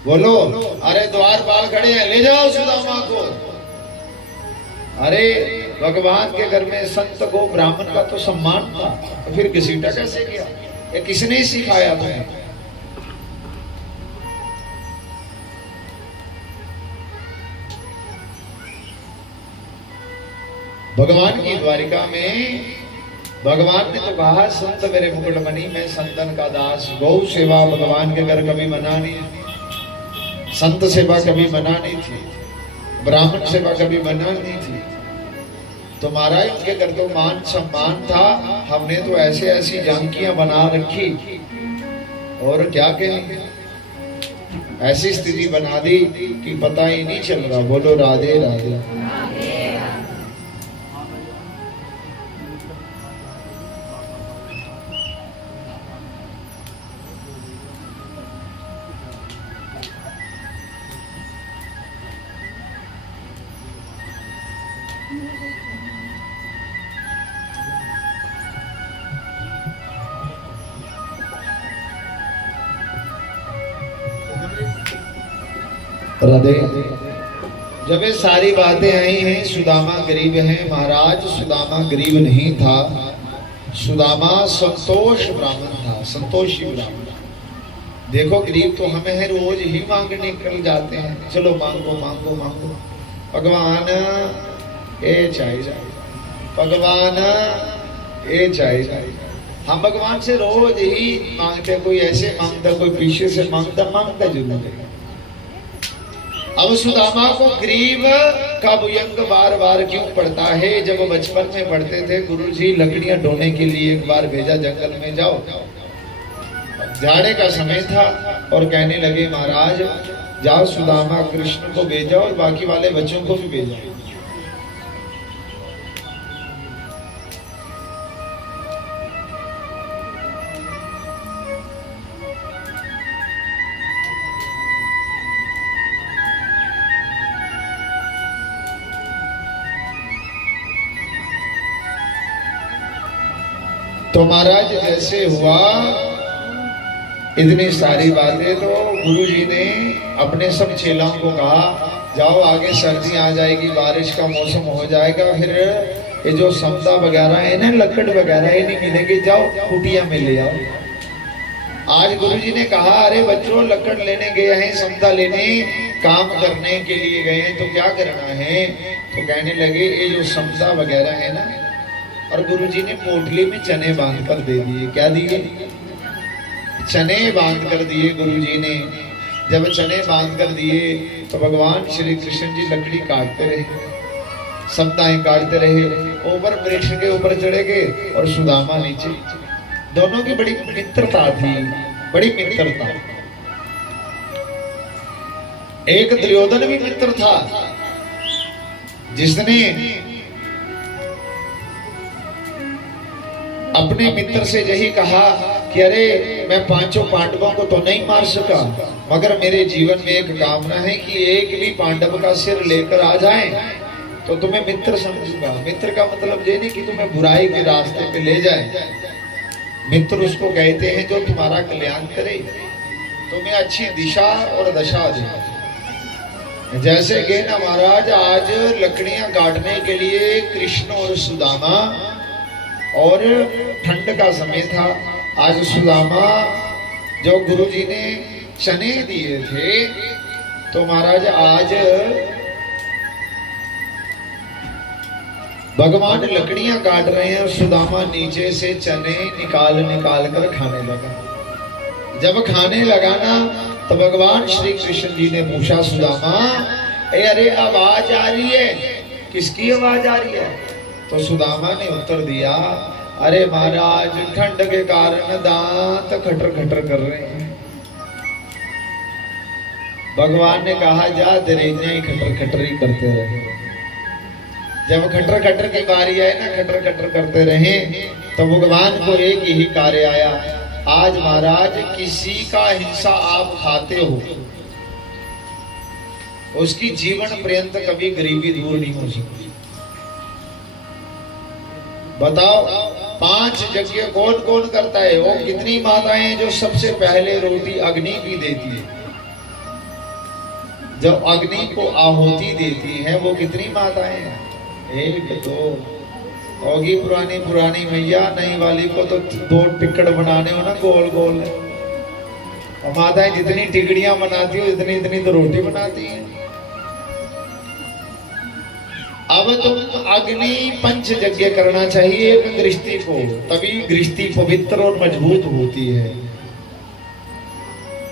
बोलो, अरे द्वारपाल खड़े हैं, ले जाओ सुदामा को। अरे भगवान के घर में संत को ब्राह्मण का तो सम्मान था, तो फिर घसीटा कैसे किया? ये किसने सिखाया तुम्हें? भगवान की द्वारिका में भगवान ने तो कहा, संत मेरे मुकुटमणि, मैं संतन का दास। गौ सेवा भगवान के घर कभी मना नहीं, संत सेवा कभी मना नहीं थी, ब्राह्मण सेवा कभी मना नहीं थी। तो महाराज उनके घर तो मान सम्मान था। हमने तो ऐसे ऐसी झांकियां बना रखी और क्या कहें, ऐसी स्थिति बना दी कि पता ही नहीं चल रहा। बोलो राधे राधे। राधे। जब ये सारी बातें आई हैं, सुदामा गरीब है महाराज। सुदामा गरीब नहीं था, सुदामा संतोष ब्राह्मण था, संतोषी ब्राह्मण। देखो गरीब तो हमें है, रोज ही मांगने निकल जाते हैं, चलो मांगो मांगो मांगो। भगवान ये चाहिए, भगवान ये चाहिए। हम भगवान से रोज ही मांगते, कोई ऐसे मांगता, कोई पीछे से मांगता, मांगता जरूर है। अब सुदामा को गरीब का भुजंग बार बार क्यों पड़ता है? जब बचपन में पढ़ते थे, गुरुजी लकड़ियां ढोने के लिए एक बार भेजा जंगल में, जाओ। जाड़े का समय था और कहने लगे, महाराज जाओ सुदामा कृष्ण को भेजा और बाकी वाले बच्चों को भी भेजा। तो महाराज जैसे हुआ, इतनी सारी बातें, तो गुरुजी ने अपने सब चेलाओं को कहा, जाओ आगे सर्दी आ जाएगी, बारिश का मौसम हो जाएगा, फिर ये जो समदा वगैरह है ना, लकड़ वगैरह ये नहीं मिलेगी, जाओ कुटिया में ले आओ। आज गुरुजी ने कहा, अरे बच्चों लकड़ लेने गए हैं, समदा लेने, काम करने के लिए गए हैं, तो क्या करना है? तो कहने लगे, ये जो समदा वगैरह है ना, और गुरुजी ने पोटली में चने बांध कर दे दिए। क्या दिए? चने बांध कर दिए गुरुजी ने। जब चने बांध कर दिए तो भगवान श्री कृष्ण जी लकड़ी काटते रहे, समदाएं काटते रहे, ऊपर वृक्ष के ऊपर चढ़े गए और सुदामा नीचे। दोनों की बड़ी मित्रता थी, बड़ी मित्रता। एक दुर्योधन भी मित्र था, जिसने अपने मित्र से यही कहा कि अरे मैं पांचों पांडवों को तो नहीं मार सका, मगर मेरे जीवन में एक कामना है कि एक भी पांडव का सिर लेकर आ जाए तो तुम्हें मित्र समझूंगा। मित्र का मतलब ये नहीं कि तुम्हें बुराई के रास्ते पे ले जाए। मित्र उसको कहते हैं जो तुम्हारा कल्याण करे, तुम्हें अच्छी दिशा और दशा दे। जैसे कि ना महाराज, आज लकड़ियां काटने के लिए कृष्ण और सुदामा, और ठंड का समय था। आज सुदामा जो गुरुजी ने चने दिए थे, तो महाराज आज भगवान लकड़ियां काट रहे हैं और सुदामा नीचे से चने निकाल निकाल कर खाने लगा। जब खाने लगा ना, तो भगवान श्री कृष्ण जी ने पूछा, सुदामा अरे आवाज आ रही है, किसकी आवाज आ रही है? तो सुदामा ने उत्तर दिया, अरे महाराज ठंड के कारण दांत खटर खटर कर रहे हैं। भगवान ने कहा, जा तेरे ही खटर खटर ही करते रहे। जब खटर खटर की बारी आए ना, खटर खटर करते रहे, तो भगवान को एक ही कार्य आया, आज महाराज किसी का हिस्सा आप खाते हो, उसकी जीवन पर्यंत कभी गरीबी दूर नहीं हो सकती। बताओ 5 यज्ञ कौन कौन करता है? वो कितनी माताएं जो सबसे पहले रोटी अग्नि की देती है, जब अग्नि को आहुति देती है वो कितनी माताएं हैं? एक दो होगी पुरानी पुरानी मैया, नई वाली को तो 2 टिकट बनाने हो ना गोल गोल। और माताएं जितनी टिकड़ियां बनाती हो इतनी इतनी तो रोटी बनाती हैं। अब तुम अग्नि पंच यज्ञ करना चाहिए एक गृहस्थी को, तभी गृहस्थी पवित्र और मजबूत होती है।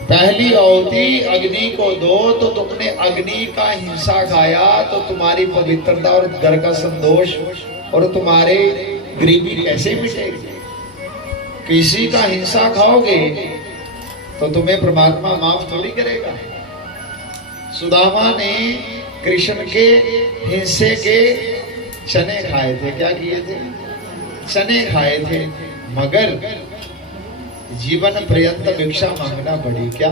पहली आहुति अग्नि को दो, तो तुमने अग्नि का हिंसा खाया तो तुम्हारी पवित्रता और घर का संतोष और तुम्हारे गरीबी कैसे मिटेगी? किसी का हिंसा खाओगे तो तुम्हें परमात्मा माफ थोड़ी करेगा। सुदामा ने कृष्ण के हिंसे के चने खाए थे। क्या किए थे? चने खाए थे, मगर जीवन पर्यंत भिक्षा मांगना पड़ी। क्या?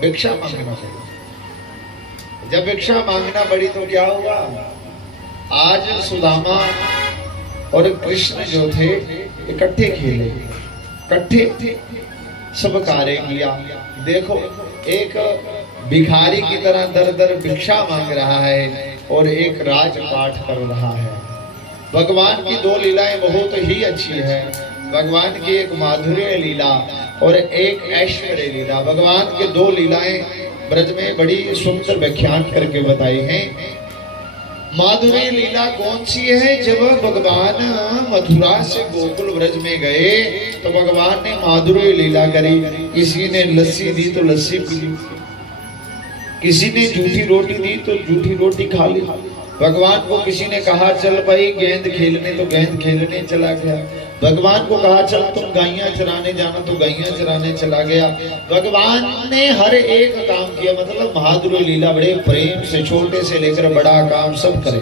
भिक्षा मांगना पड़ी। जब भिक्षा मांगना पड़ी तो क्या हुआ? आज सुदामा और कृष्ण जो थे इकट्ठे खेले, इकट्ठे सब कार्य किया। देखो, एक भिखारी की तरह दर दर भिक्षा मांग रहा है और एक राजपाट कर रहा है। भगवान की 2 लीलाएं बहुत ही अच्छी है। भगवान की एक माधुर्य लीला और एक ऐश्वर्य लीला। भगवान के 2 लीलाएं ब्रज में बड़ी सुंदर व्याख्यान करके बताई हैं। माधुर्य लीला कौन सी है? जब भगवान मथुरा से गोकुल ब्रज में गए तो भगवान ने माधुर्य लीला करी। किसी ने लस्सी दी तो लस्सी पी ली, किसी ने झूठी रोटी दी तो झूठी रोटी खा ली। भगवान को किसी ने कहा चल भाई गेंद खेलने तो गेंद खेलने चला गया। भगवान को कहा चल तुम गायें चराने जाना तो गायें चराने चला गया। भगवान ने हर एक काम किया। मतलब माधुर्य लीला बड़े प्रेम से, छोटे से लेकर बड़ा काम सब करे।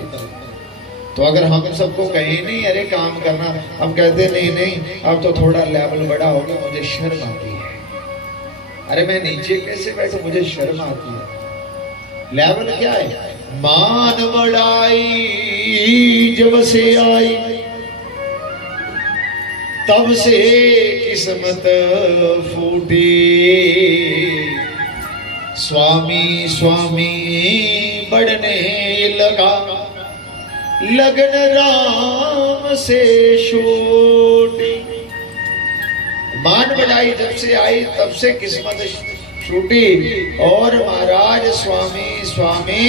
तो अगर हम सबको कहें नहीं अरे काम करना, हम कहते नहीं नहीं अब तो थोड़ा लेवल बड़ा हो गया, मुझे शर्म आती है। अरे मैं नीचे कैसे बैठूं, मुझे शर्म आती है। लेवल क्या है? मान बढ़ाई जब से आई तब से किस्मत फूटी। स्वामी स्वामी बढ़ने लगा लगन राम से छोटी। मान बढ़ाई जब से आई तब से किस्मत छूटी और महाराज स्वामी स्वामी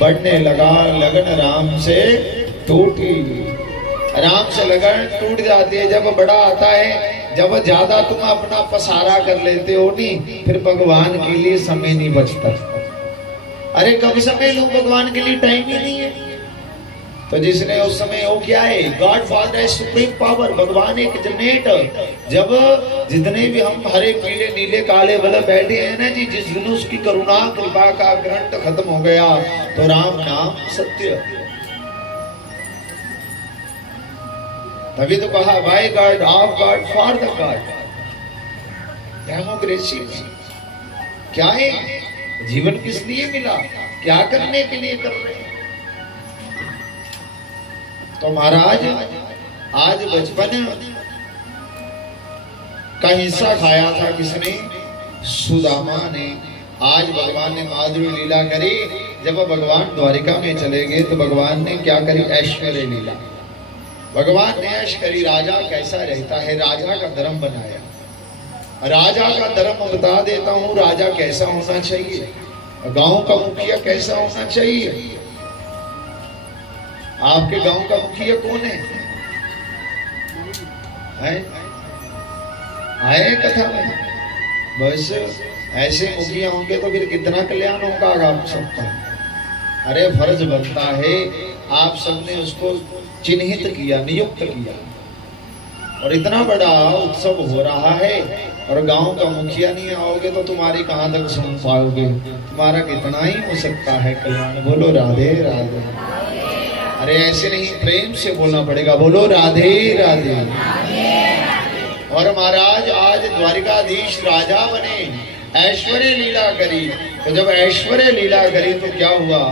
बढ़ने लगा लगन राम से टूटी। राम से लगन टूट जाती है जब बड़ा आता है, जब ज्यादा तुम अपना पसारा कर लेते हो नहीं, फिर भगवान के लिए समय नहीं बचता। अरे कब समय लूं, भगवान के लिए टाइम ही नहीं है। तो जिसने उस समय वो क्या है, गॉड फादर है, सुप्रीम पावर, भगवान एक जनरेटर। जब जितने भी हम हरे पीले नीले काले बल्ब बैठे हैं ना जी, जिस दिन उसकी करुणा कृपा का ग्रंथ खत्म हो गया तो राम नाम सत्य। तभी तो कहा by God, of God, for the God. Democracy क्या है? जीवन किस लिए मिला, क्या करने के लिए कर रहे हैं? तो महाराज आज बचपन का हिस्सा खाया था किसने? सुदामा ने। आज भगवान ने माधुर्य लीला करी। जब भगवान द्वारिका में चले गए तो भगवान ने क्या करी? ऐश्वर्य लीला। भगवान ने ऐश करी। राजा कैसा रहता है, राजा का धर्म बनाया। राजा का धर्म बता देता हूं, राजा कैसा होना चाहिए, गांव का मुखिया कैसा होना चाहिए। आपके गांव का मुखिया कौन है? आए कथा में? बस ऐसे मुखिया होंगे तो फिर कितना कल्याण होगा आप सबका। अरे फर्ज बनता है, आप सबने उसको चिन्हित किया, नियुक्त किया, और इतना बड़ा उत्सव हो रहा है और गांव का मुखिया नहीं आओगे तो तुम्हारी कहां तक सुन पाओगे? तुम्हारा कितना ही हो सकता है कल्याण। बोलो राधे राधे। अरे ऐसे नहीं, प्रेम से बोलना पड़ेगा। बोलो राधे राधे। और महाराज आज द्वारिकाधीश राजा बने, ऐश्वर्य लीला करी। तो जब ऐश्वर्य लीला करी तो क्या हुआ?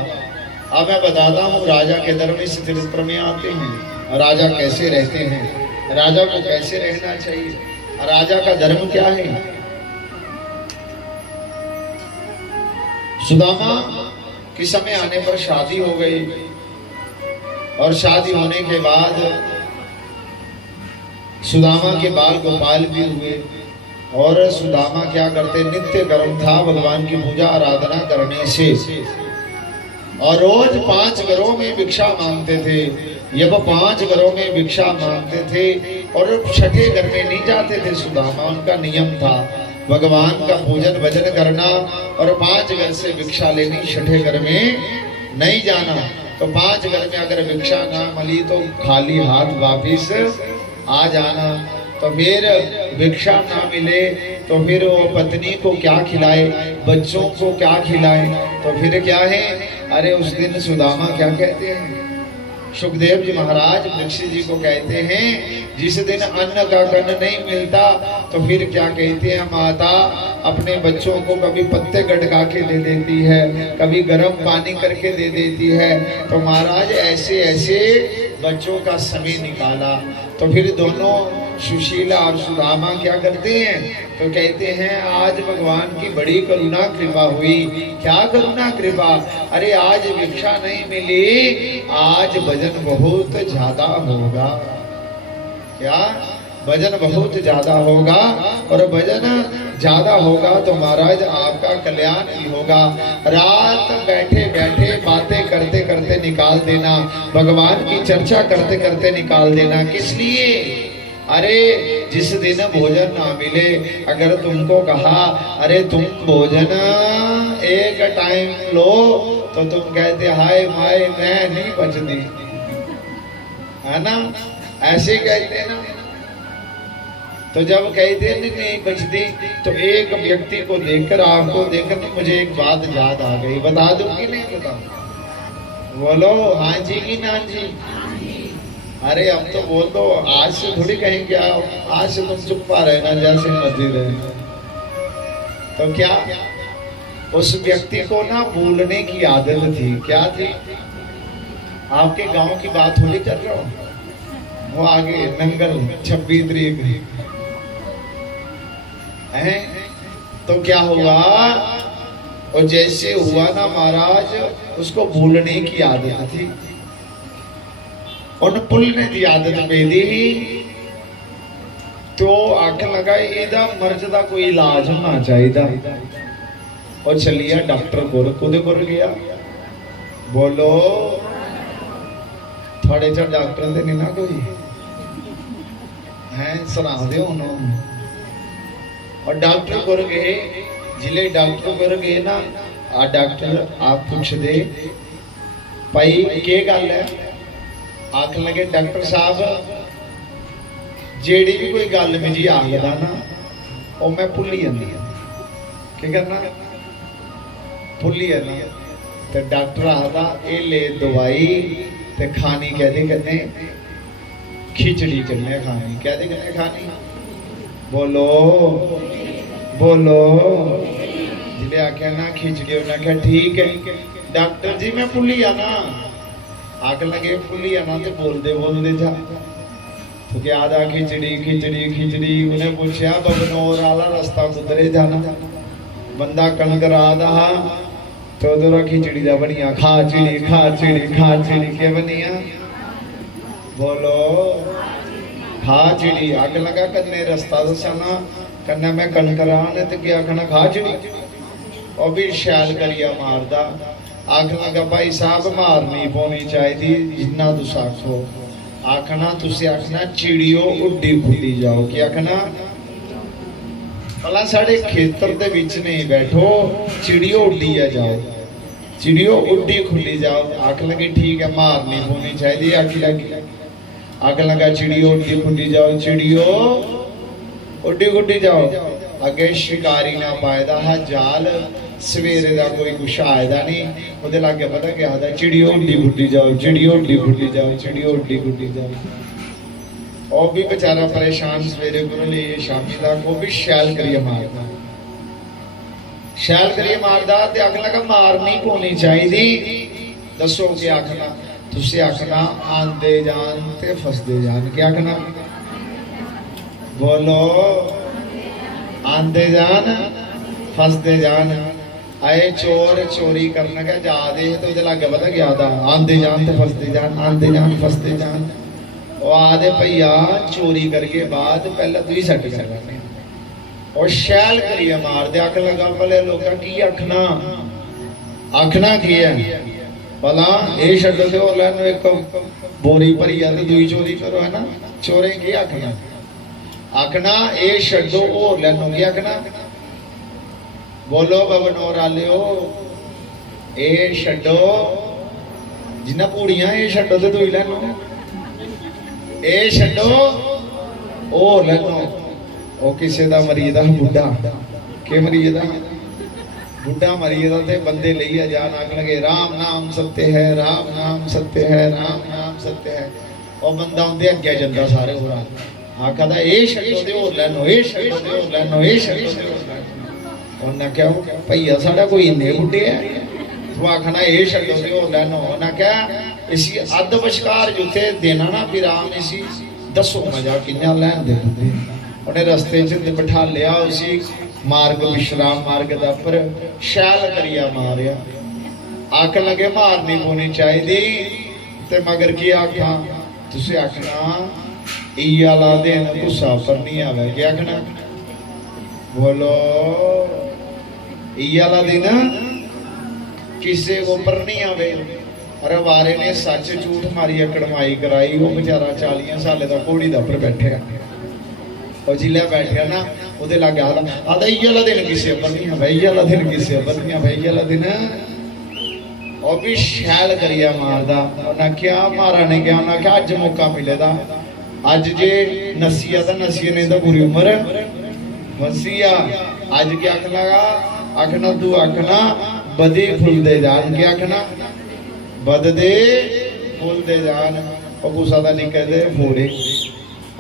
अब मैं बताता हूँ। राजा के धर्म इस चरित्र में आते हैं। राजा कैसे रहते हैं, राजा को कैसे रहना चाहिए, राजा का धर्म क्या है। सुदामा के समय आने पर शादी हो गई और शादी होने के बाद सुदामा के बाल गोपाल भी हुए और सुदामा क्या करते, नित्य कर्म था भगवान की पूजा आराधना करने से, और रोज 5 घरों में भिक्षा मांगते थे। जब 5 घरों में भिक्षा मांगते थे और 6ठे घर में नहीं जाते थे सुदामा, उनका नियम था भगवान का पूजन भजन करना और 5 घर से भिक्षा लेनी, 6ठे घर में नहीं जाना। तो 5 घर में अगर भिक्षा ना मिली तो खाली हाथ वापिस आ जाना। तो फिर भिक्षा ना मिले तो फिर वो पत्नी को क्या खिलाए, बच्चों को क्या खिलाए, तो फिर क्या है, अरे उस दिन सुदामा क्या कहते हैं, सुखदेव जी महाराज परीक्षित जी को कहते हैं, जिस दिन अन्न का कण नहीं मिलता तो फिर क्या कहते हैं, माता अपने बच्चों को कभी पत्ते गटका के दे देती है, कभी गर्म पानी करके दे देती है। तो महाराज ऐसे ऐसे बच्चों का समय निकाला। तो फिर दोनों सुशीला और सुदामा क्या करते हैं, तो कहते हैं आज भगवान की बड़ी करुणा कृपा हुई। क्या करुणा कृपा, अरे आज भिक्षा नहीं मिली, आज भजन बहुत ज्यादा होगा। क्या भजन बहुत ज्यादा होगा, और भजन ज्यादा होगा तो महाराज आपका कल्याण भी होगा। रात बैठे बैठे बातें करते करते निकाल देना, भगवान की चर्चा करते करते निकाल देना। किस लिए, अरे जिस दिन भोजन ना मिले, अगर तुमको कहा अरे तुम भोजन एक टाइम लो तो तुम कहते हाय माय मैं नहीं बचती, है ना, ऐसे कहते ना। तो जब कहते नहीं बचती तो एक व्यक्ति को देखकर, आपको देखकर मुझे एक बात याद आ गई, बता दूं कि नहीं बताऊं, बोलो हाँ जी की ना जी। अरे अब तो बोल दो, आज से थोड़ी कहेंगे, आज से तुम चुप्पा रहना जैसे मर्जी रहे। तो क्या उस व्यक्ति को ना बोलने की आदत थी, क्या थी, आपके गांव की बात थोड़ी कर रहा हूं, वो आगे नंगल 26 तारीख है। तो क्या हुआ, और जैसे हुआ ना महाराज, उसको बोलने की आदत थी, उन पुलने की आदत पेदी ही, तो आख लगा ਇਹਦਾ मर्ज का कोई इलाज होना चाहिए। और चलिया डॉक्टर को गया, बोलो थोड़े च डॉक्टर से नहीं ना कोई है, सुना दे उन्होंने। और डॉक्टर को गए, जिले डॉक्टर को गए ना, आ डॉक्टर आप पूछ दे भाई के गल है, आख लगे डॉक्टर साहब जेड़ी भी कोई गल मिजी आखदा ना वो मैं भुली जाती, की करना भुली जाती। तो डॉक्टर आखदा ये ले दवाई ते खानी कहते कन्ने खिचड़ी कन्ने खानी, कहते कन्ने खानी, बोलो बोलो। जिले आख्या ना खिचड़ी, उन्हें आख्या ठीक है डॉक्टर जी मैं भुली आना, आग लगे भुली आना, तो बोलते बोलते जा तो क्या आदा खिचड़ी खिचड़ी खिचड़ी। उन्हें पूछा बबनौर वाला रास्ता कुदरे जाना, बंदा कणक राधा तो उधर खिचड़ी दा बनिया, खा चिड़ी खा चिड़ी खा चिड़ी के बनिया, बोलो खा चिड़ी। आग लगा कन्ने रास्ता दसाना, कन्ने मैं कणक रान ते क्या खाना खा चिड़ी, और भी शैल करिया मारदा। आख लगा भाई साहब मारनी पौनी चाहिए जिन्ना तुस आखो, आखना तुसी आखना चिड़ियो उड्डी खुड्डी जाओ, कि आखना भला साढ़े खेतर दे विच नहीं बैठो, चिड़ियो उड्डी जाओ, चिड़ियो उड्डी खुड्डी जाओ। आख लगे ठीक है मारनी पौनी चाहिए, आखी लगी आग लगा चिड़ियो उड्डी खुड्डी जाओ, चिड़ियो उड्डी खुड्डी जाओ। अगे शिकारी ना पायदा हा जाल, सवेरे का कोई कुछ आएदा नहीं, वो लागे पता क्या आता, चिड़ियो उड्डी खुड्डी जाओ, चिड़ियो उड्डी खुड्डी जाओ, चिड़ियो उड्डी खुड्डी जाओ। और भी बेचारा परेशान सवेरे को ले शामी तक, वो भी शैल करिए मारदा, शैल करिए मारदा। ते आख लगा मारनी पौनी चाहिए, दसो कि आखना तुसी आखना आंदे जान ते फसदे जान, क्या आखना बोलो आंदे जान फसदे जान। आए चोर चोरी करने का जा दे तो उहदे लागे पता क्या था, आंदे जान ते फसते जान, आंदे जान फसते जान। वो आदे भैया चोरी करके बाद पहले तू ही सट कर और शैल करिए मार दे। अख लगा भले लोग की आखना, आखना की है भला ये छड्डो ते होर लैनो एक बोरी भरी है तो दुई चोरी करो, है ना। चोरे की आखना, आखना ये छड्डो होर लैनो की आखना। बोलो बबनौर आलियो ये छड्डो, जिन्ना पूड़ियां ये छड्डो ते दुई लैनो, ये छड्डो होर लैनो। वो किसी का मरीज आ बुढ़ा, के मरीज आ बुढ़ा मरीज ते बंदे ले जान आख लगे राम नाम सत्य है, राम नाम सत्य है, राम नाम सत्य है। और बंदा उनके अगे जाता सारे होर आखदा ये छड्डो ते होर लैनो, ये छड्डो ते होर लैनो, ये छड्डो ते होर लैनो। उन्हें क्या भैया साढ़ा कोई इन्ने बुढ़े है, तू आखना ये छड्डो ते होर लैनो। उन्हें क्या इसी अद्ध विचकार जिथे देना ना विराम, इसी दसो मजा किन्ना लैन दे। उन्हें रस्ते च बिठा लिया उसी मार्ग विश्राम मार्ग का पर शैल करिया मारिया। आख लगे मारनी पौनी चाहिए ते मगर की आखा तुसे आखना इया ला देन गुस्सा पर नहीं आवे, क्या आखना बोलो इया ला देना किसे को पर नहीं आवे। अरे वारे ने सच झूठ मारी कड़माई कराई, वो बेचारा 40 साल का घोड़ी पर बैठे और जिले बैठे ना वो लागे आदा इला दिन किसी पर नहीं भाई, इला दिन किसी पर नहीं भाई, इला दिन और भी शैल करिया मारदा। उन्हें क्या मारा ने क्या उन्हें क्या अज मौका मिलेगा, अज जे नसिया तो नसिया ने तो पूरी उम्र मसीया। अज क्या आखना आखना तू आखना बदे फुलते जान, क्या आखना बददे फुलते जान। और गुस्सा का निकलते फोड़े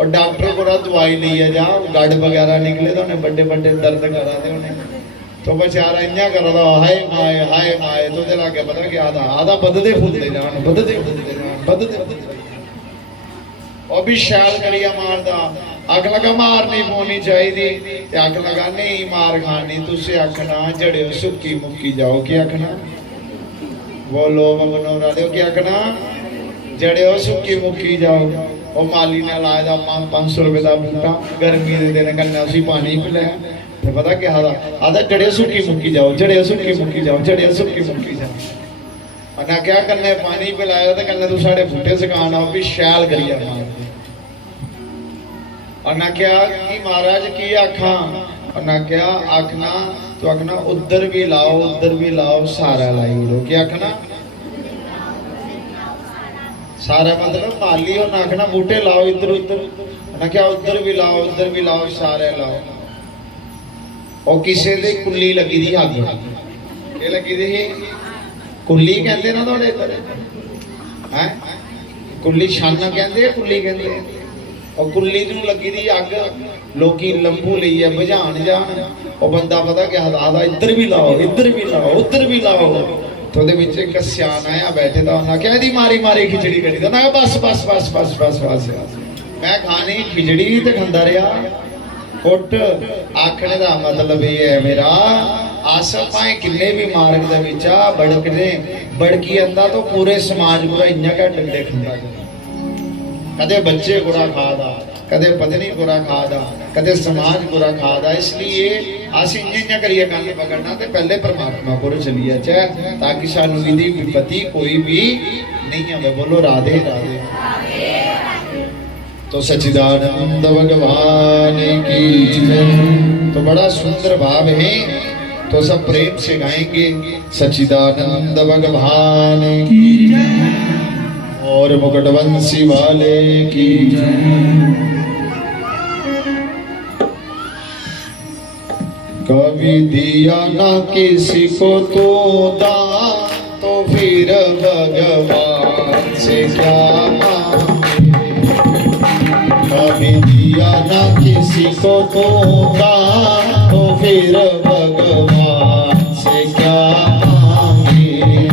और डॉक्टर को दवाई ली जा, गड़ वगैरह निकले तो उन्हें बड़े बड़े दर्द करा दे उन्हें, तो बेचारा इं करता हाय माए हाय माए। तो लागे पता क्या आधा बददे फुलते जान, बददे फुलते जान, बददे। और भी शैल करिया मारदा। अख लगा मारनी पौनी चाहिए, अख लगा नहीं मार खानी। तुसे आखना जड़े सुक्की मुक्की जाओ, क्या आखना बोलो बबनौर आलियो, क्या आखना जड़े सुक्की मुक्की जाओ। और माली ने लाया था 500 रुपए का बूटा, गर्मी के दिन कन्या उसी पानी पिलाया तो पता क्या आधा जड़े सुक्की मुक्की जाओ, जड़े सुक्की मुक्की जाओ, जड़े सुक्की मुक्की जाओ। ना क्या कन्ने पानी पिलाया तो कन्ने तू साढ़े बूटे सकाना भी शैल करिया मार। और ना क्या कि महाराज की आखा, और ना क्या आखना तो आखना उधर भी लाओ, उधर भी लाओ, सारा लाई उड़ो, क्या आखना सारा मतलब माली। और ना आखना बूटे लाओ इधर उधर, ना क्या उधर भी लाओ, उधर भी लाओ, सारे लाओ। और किसी दे कुल्ली लगी दी अग, के लगी दी कुल्ली कहते ना थोड़े इधर है, कुल्ली छाना कहते हैं, कुल्ली कहते हैं। और कुल्ली नूं लगी दी अग, लोकी लंबू लईए बुझाण जान। और बंदा पता क्या आदा इधर भी लाओ, इधर भी लाओ, उधर भी लाओ। तो एक सियान आया बैठे था, उन्हें क्या दी मारी मारी खिचड़ी कड़ी, ना बस बस बस बस बस बस मैं खानी खिचड़ी तो खांदा रहा। कुट आखने का मतलब ये है मेरा आस पाए किन्ने भी मार्ग बड़कने बड़की आंदा तो पूरे समाज पूरा इं घट डंडे खांदा। कदे बच्चे बुरा खादा, कदे पत्नी बुरा खादा, कदे समाज बुरा खादा। इसलिए अस इं करिए गल पकड़ना तो पहले परमात्मा को चलिए चाहे, ताकि सानू इहदी विपत्ति कोई भी नहीं आवे। बोलो राधे राधे। तो सच्चिदानंद भगवान की जय। तो बड़ा सुंदर भाव है, तो सब प्रेम से गाएंगे सच्चिदानंद भगवान की जय और मुकुटवंशी वाले की जय। कभी दिया ना किसी को तो दान, तो फिर भगवान से क्या मांगे। कभी दिया ना किसी को तो दान, तो फिर भगवान से क्या मांगे।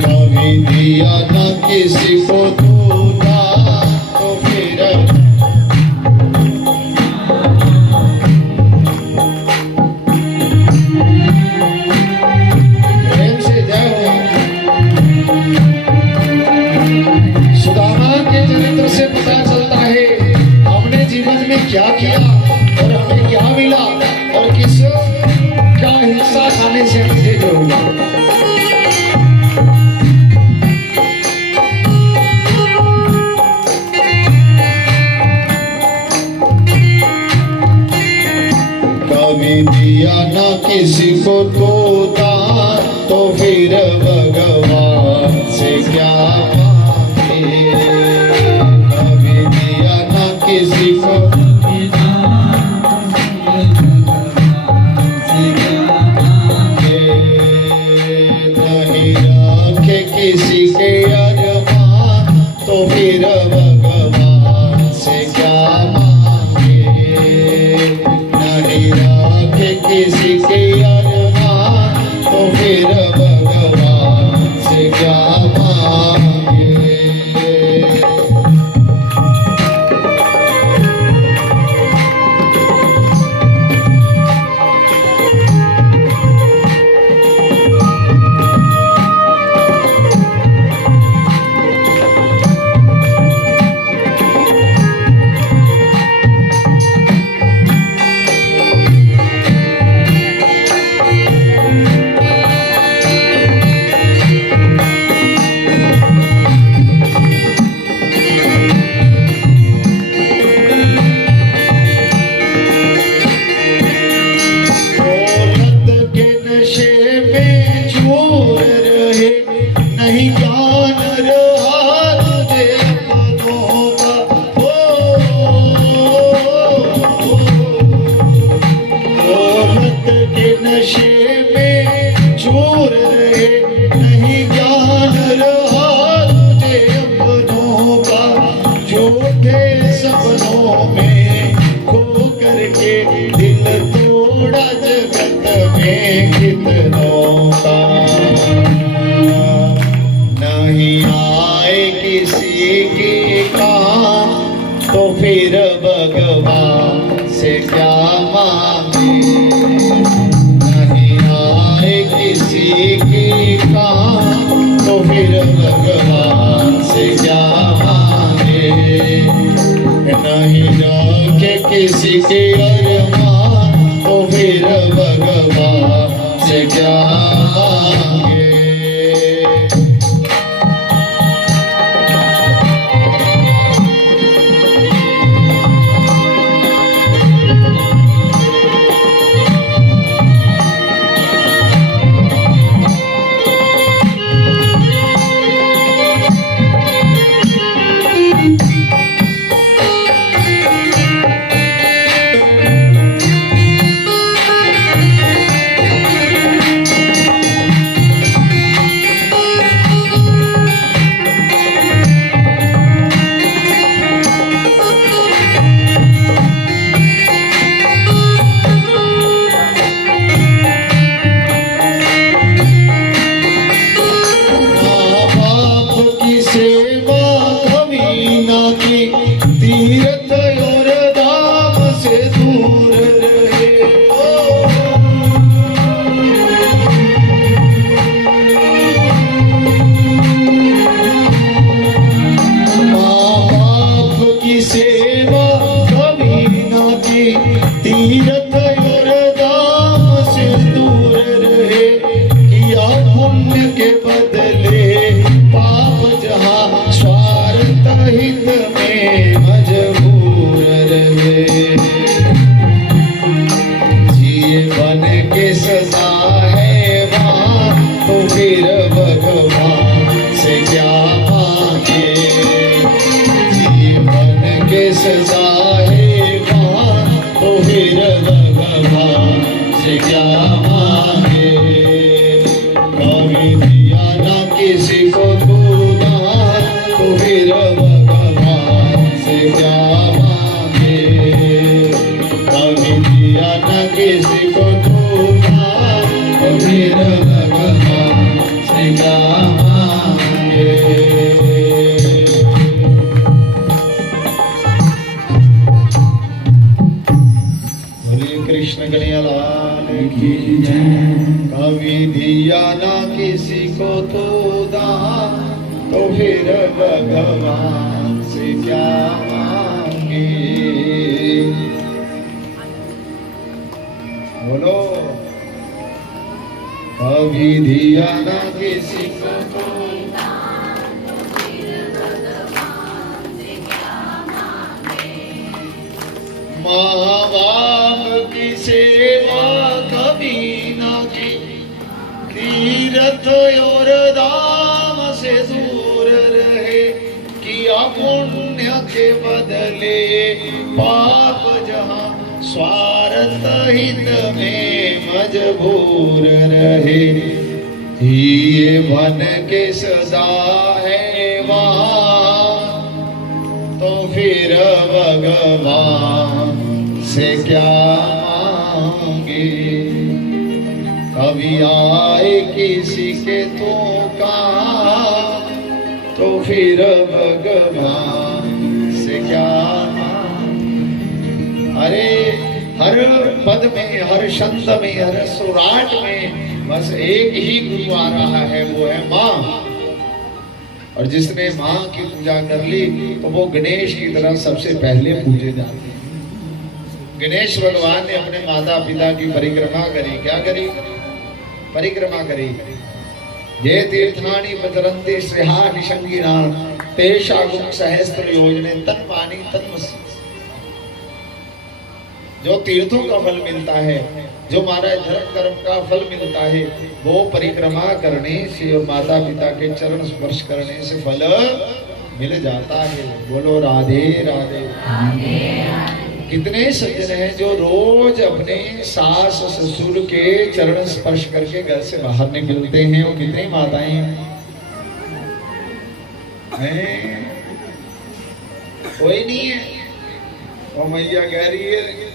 कभी दिया ना किसी को तो दान, तो फिर धक्का खाने से अंधे जो होगा। कभी दिया ना किसी को तो दान, तो फिर भगवान से क्या मांगे। कभी दिया ना किसी को नहीं रखे किसी के अरमान, तो फिर भगवान से क्या मांगे। नहीं रखे किसी के अरमान, तो फिर भगवान से क्या मांगे। नहीं ज्ञान रहा तुझे अपनों का, दौलत के नशे में चूर रहे। नहीं ज्ञान रहा तुझे अपनों का, झूठे सपनों में खो करके दिल तोड़ा जगत में कितनों का। नहीं आए किसी के काम, तो फिर भगवान से क्या मांगे। नहीं आए किसी के काम, तो फिर भगवान से क्या मांगे। नहीं रखे किसी के अरमान, तो फिर भगवान से क्या मांगे। तीर्थ और धाम से दूर रहे। माँ बाप की सेवा कभी न की, तीर्थ और धाम से दूर रहे। किया पुण्य के बदले पाप जहाँ, स्वार्थ हित में मजबूर रहे। जीवन के सजा है वहाँ, तो फिर भगवान से क्या मांगे। जीवन के सजा है वहाँ, तो फिर भगवान से क्या मांगे। कभी दिया ना किसी को तू दान, तो फिर भगवान से क्या मांगे। कभी दिया ना किसी को तू दान, तो फिर भगवान से क्या मांगे। बोलिए कृष्ण कन्हैया लाल की जय। कभी दिया ना किसी को तो दान, तो फिर भगवान से क्या मांगे। बोलो कभी दिया ना किसी को। माँ बाप की सेवा कभी ना की, तीर्थ और धाम से दूर रहे, किया पुण्य के बदले पाप जहाँ, स्वार्थ हित में मजबूर रहे। ये वन के सदा है वहाँ, तो फिर भगवान से क्या मांगे। कभी आए किसी के तो कहा, तो फिर भगवान से क्या मांगे। अरे हर पद में, हर शब्द में, हर सुराट में बस एक ही गुरु आ रहा है, वो है माँ। और जिसने माँ की पूजा कर ली तो वो गणेश की तरह सबसे पहले पूजे जाते हैं। गणेश भगवान ने अपने माता पिता की परिक्रमा करी। क्या करी? परिक्रमा करी। ये तीर्थानि पतरन्ते श्रेहा निषंगिना, तेषा गुण सहस्त्र योजने तन्वानी तन्मसि। जो तीर्थों का फल मिलता है, जो हमारा धर्म कर्म का फल मिलता है, वो परिक्रमा करने से और माता पिता के चरण स्पर्श करने से फल मिल जाता है। बोलो राधे राधे। कितने सज्जन हैं जो रोज अपने सास ससुर के चरण स्पर्श करके घर से बाहर निकलते हैं। वो कितनी माताएं हैं? कोई नहीं है। वो मैया कह रही है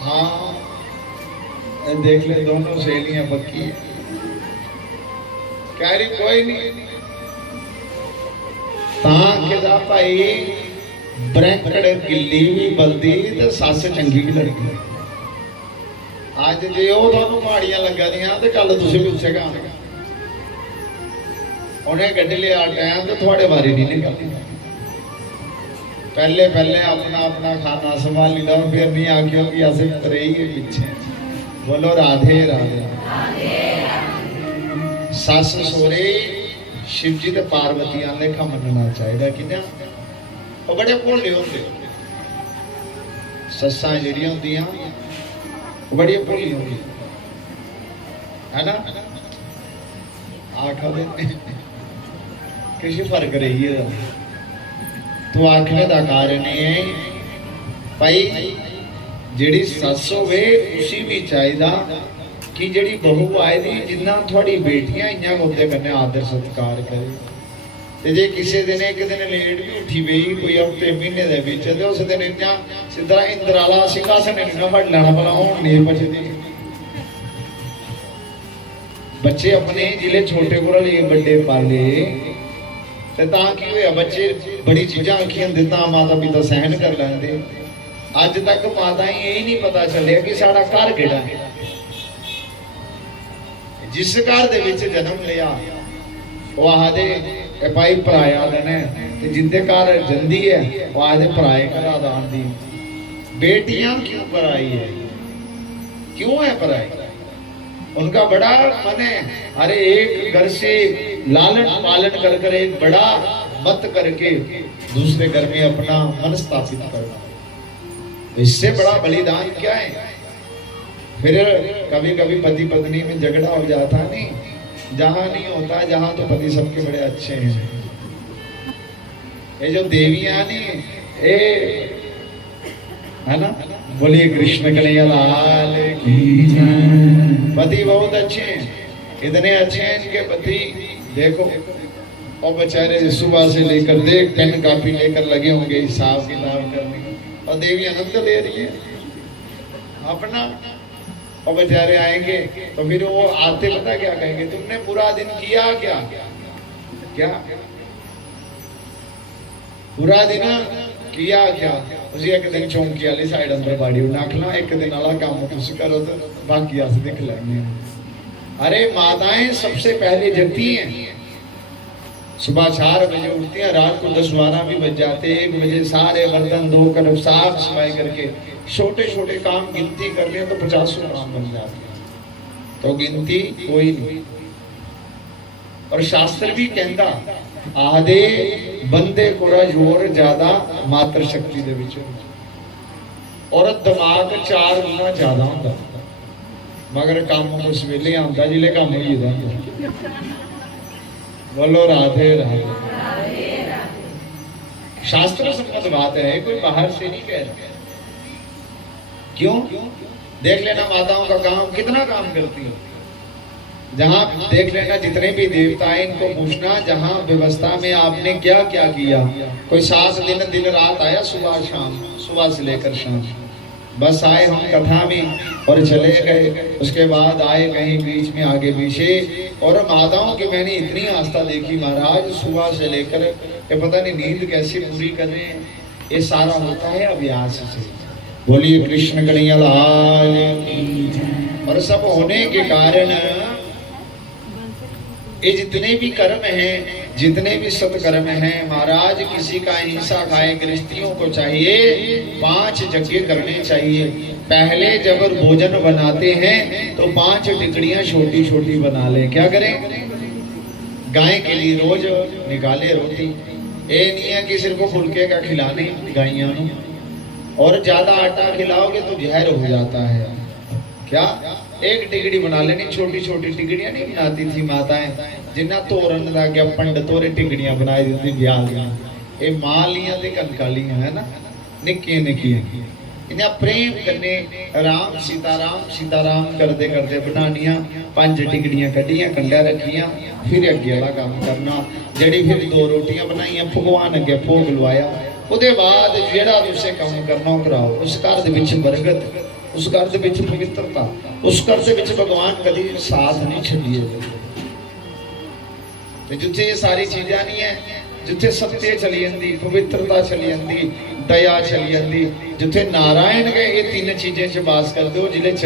हाँ, देख ले दोनों सहेलियां पक्की है। कह रही कोई नहीं ता भाई ब्रैकड़ गिल्ली भी बलदी ते सस चंगी भी लड़की। अज जे वो तुहानू माड़ियां लगा दियां ते कल तुसीं भी उसे गाने। उन्हें कड्ढ लिया टाइम ते थोड़े बारे नहीं निकलदी। पहले पहले अपना अपना खाना संभाली लो, फिर नहीं आखियो कि अस रही है पीछे। बोलो राधे राधे। सस सोरे शिव जी ते पार्वती लेखा मनना चाहिए। कि वो बड़े भोले होंगे। सस्सां जिहड़ियां होंदियां बड़ी भोली होंगी है ना। आखदे किसी फर्क रही है तो आखने का कारण है भाई जिहड़ी सस होवे उसी भी चाहिदा कि जिहड़ी बहू आए दी जिन्ना थोड़ी बेटियां इन्ना उहदे कन्नै आदर सत्कार करे। ते जे किसी दिन एक दिन लेट भी उठी गई कोई हफ्ते महीने दे विच ते उस दिन इन्ना सिद्धा इंद्राला सिंहासन इन्ना फड़ लेना भला होण नहीं बचदी। बच्चे अपने जिले छोटे कोला ले बड़े पाले ते तां की होया बच्चे बड़ी चीज़ां आखियां दित्तां माता पिता सहन कर लैंदे। अज तक माता यही नहीं पता चलिया कि साडा घर किहड़ा है। जिस घर दे विच जन्म लिया वो आखदे भाई पराया देना ते जिंदे घर जंदी है वो आखदे पराए घरा दा आंदी। बेटियां क्यों पराई है? क्यों है पराई? उनका बड़ा मन है। अरे एक घर से लालन पालन कर कर एक बड़ा मत करके दूसरे घर में अपना मन स्थापित करना, इससे बड़ा बलिदान क्या है? फिर कभी कभी पति पत्नी में झगड़ा हो जाता नहीं, जहां नहीं होता, जहां तो पति सबके बड़े अच्छे हैं। ये जो देवियां नहीं ये है ना, बोलिए कृष्ण कन्हैया लाल की जय। पति बहुत अच्छे हैं, इतने अच्छे हैं इनके पति। देखो और बेचारे सुबह से लेकर देख पेन कापी लेकर लगे होंगे हिसाब किताब करने, और देवी आनंद ले रही है अपना। और बेचारे आएंगे तो फिर वो आते पता क्या कहेंगे, तुमने पूरा दिन किया क्या? क्या पूरा दिन किया क्या? उसी एक दिन चौंकी वाली साइड अंदर बाड़ी नाखला, एक दिन वाला काम तुम करो तो बाकी अस दिख लेंगे। अरे माताएं सबसे पहले जगती हैं। सुबह 4 बजे उठती हैं, रात को 10-12 भी बज जाते। 1 बजे सारे बर्तन धोकर साफ सफाई करके छोटे छोटे काम गिनती कर ले तो 50 काम बन जाते हैं। तो गिनती कोई नहीं। और शास्त्र भी कहता आधे बंदे कोड़ा जोर ज्यादा मात्र शक्ति दे विच और दिमाग 4 गुना ज्यादा होता, मगर काम उस वेले आता जिले काम ही बोलो राधे राधे। शास्त्र सम्मत बात है, कोई बाहर से नहीं कह रहा। क्यों? देख लेना माताओं का काम कितना काम करती है। जहां देख लेना जितने भी देवता हैं इनको पूछना जहां व्यवस्था में आपने क्या क्या किया। कोई 7 दिन दिन रात आया, सुबह शाम, सुबह से लेकर शाम, बस आए हम कथा में और चले गए। उसके बाद आए कहीं बीच में आगे पीछे। और माताओं की मैंने इतनी आस्था देखी महाराज, सुबह से लेकर ये पता नहीं नींद कैसे पूरी कर रहे हैं। ये सारा होता है अभ्यास से। बोलिए कृष्ण कन्हैया लाल की। और सब होने के कारण ये जितने भी कर्म हैं, जितने भी सत्कर्म हैं महाराज, किसी का हिंसा खाए गृहस्थियों को चाहिए 5 यज्ञ करने चाहिए। पहले जब भोजन बनाते हैं तो 5 टिकड़ियां छोटी छोटी बना लें। क्या करें? गाय के लिए रोज निकाले रोटी। ये नहीं है कि सिर्फ फुलके का खिलाने गाइयों को, और ज्यादा आटा खिलाओगे तो जहर हो जाता है। क्या? एक टिकड़ी बना लेनी, छोटी छोटी टिकड़ियां नहीं बनाती थी माताएं, जिन्ना तोरन लग गया पंडित तोरे टिकड़ियां बनाई दी ब्याह दियां। ये मालियां ते कनकालियां है ना, निक्कियां निक्कियां, इन्हें प्रेम करने राम सीताराम करते करते बनानियां। 5 टिकड़ियां कड्डियां, कंडा रखियां, फिर अगे वाला काम करना। जड़ी फिर 2 रोटियां बनाइयां, भगवान अगे भोग लवाया। उसके बाद जेड़ा तुसे काम करना कराओ। उस घर दे विच बरकत, उस घर दे विच पवित्रता, उस घर दे विच भगवान कभी साथ नहीं छड्डिए। जिथे ये सारी चीज़ा नहीं है, जिथे सत्य चली जाती, पवित्रता चली जाती, दया चली जाती, जिथे नारायण गए ये 3 चीजें च वास करते हो जिले चली